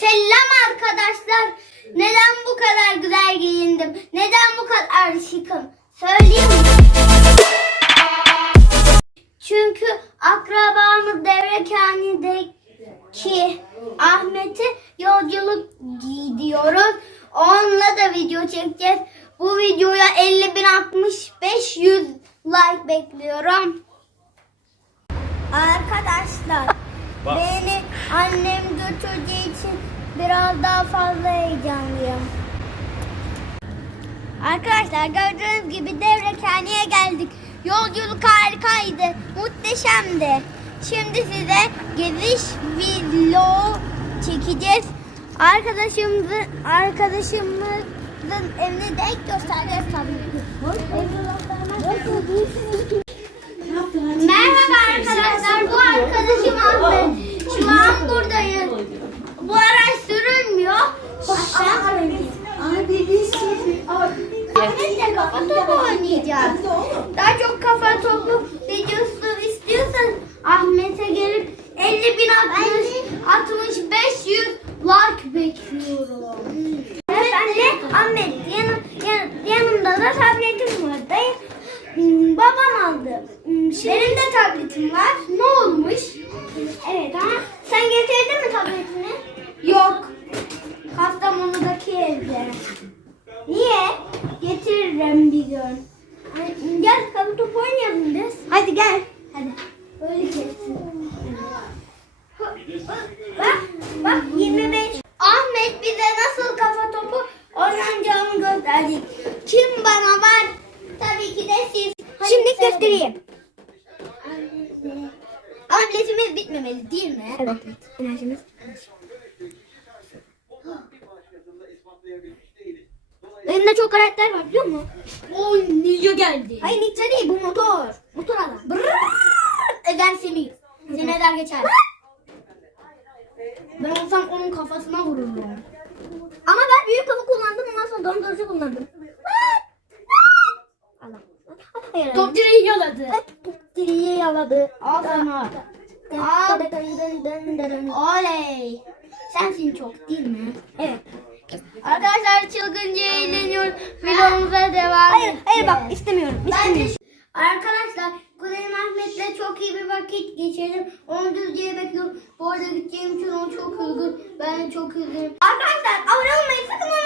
Selam arkadaşlar. Neden bu kadar güzel giyindim? Neden bu kadar şıkım? Söyleyeyim mi? Çünkü akrabamız Devrekhane'deki Ahmet'i yolculuk gidiyoruz. Onunla da video çekeceğiz. Bu videoya 50 bin 65 100 like bekliyorum. Arkadaşlar Bak. beni annem götürdüğü için biraz daha fazla heyecanlıyım. Arkadaşlar gördüğünüz gibi Devrekhane'ye geldik. Yolculuk harikaydı, muhteşemdi. Şimdi size geziş vlogu çekeceğiz. Arkadaşımızın arkadaşımızın evini de göstereceğiz tabii. Merhaba arkadaşlar, bu arkadaşım Ahmet. Şu an buradayız. Bu araç sürülmüyor. Ahmet'le kafa topu oynayacağız. Daha çok kafa topu videosu istiyorsanız Ahmet'e gelip 50 bin 60, 65 100 like bekliyorum. Evet anne, Ahmet yanım, yan, yanımda da tabletim var. Dayı, hmm, babam Hmm, Benim de tabletim var. Ne olmuş? Evet ama sen getirdin mi tabletini? Yok. Kastamonu'daki evde. Niye? Getiririm bir gün. Ay, Gel kapı topu oynayalım biz. Hadi gel. Hadi. Öyle geçsin. Bak, bak 25. Ahmet bize nasıl kafa topu oynanacağını gösterdik. Kim bana var? Tabii ki de siz. Şimdi göstereyim. Ama biletimiz bitmemeli değil mi? Evet. Enerjimiz. Elimde çok karakter var biliyor musun? O Ninja geldi. Hayır Nitsa değil bu motor. Motor adam. Eder Semih. Seni eder geçer. Ben olsam onun kafasına vururum. Ama ben büyük kafa kullandım ondan sonra dondurucu kullandım. Top direği yaladı. Top direği yaladı. Al sana. Al. Oley. Sensin çok değil mi? Evet. Arkadaşlar çılgınca eğleniyoruz. Vlogumuza devam Hayır, hayır bak istemiyorum. İstemiyorum. Arkadaşlar Kuzenim Ahmet'le çok iyi bir vakit geçirdim. Onu düzceğe bekliyorum. Bu arada gideceğim için o çok üzgün. Ben de çok üzgünüm. Arkadaşlar abone olmayı sakın unutmayın.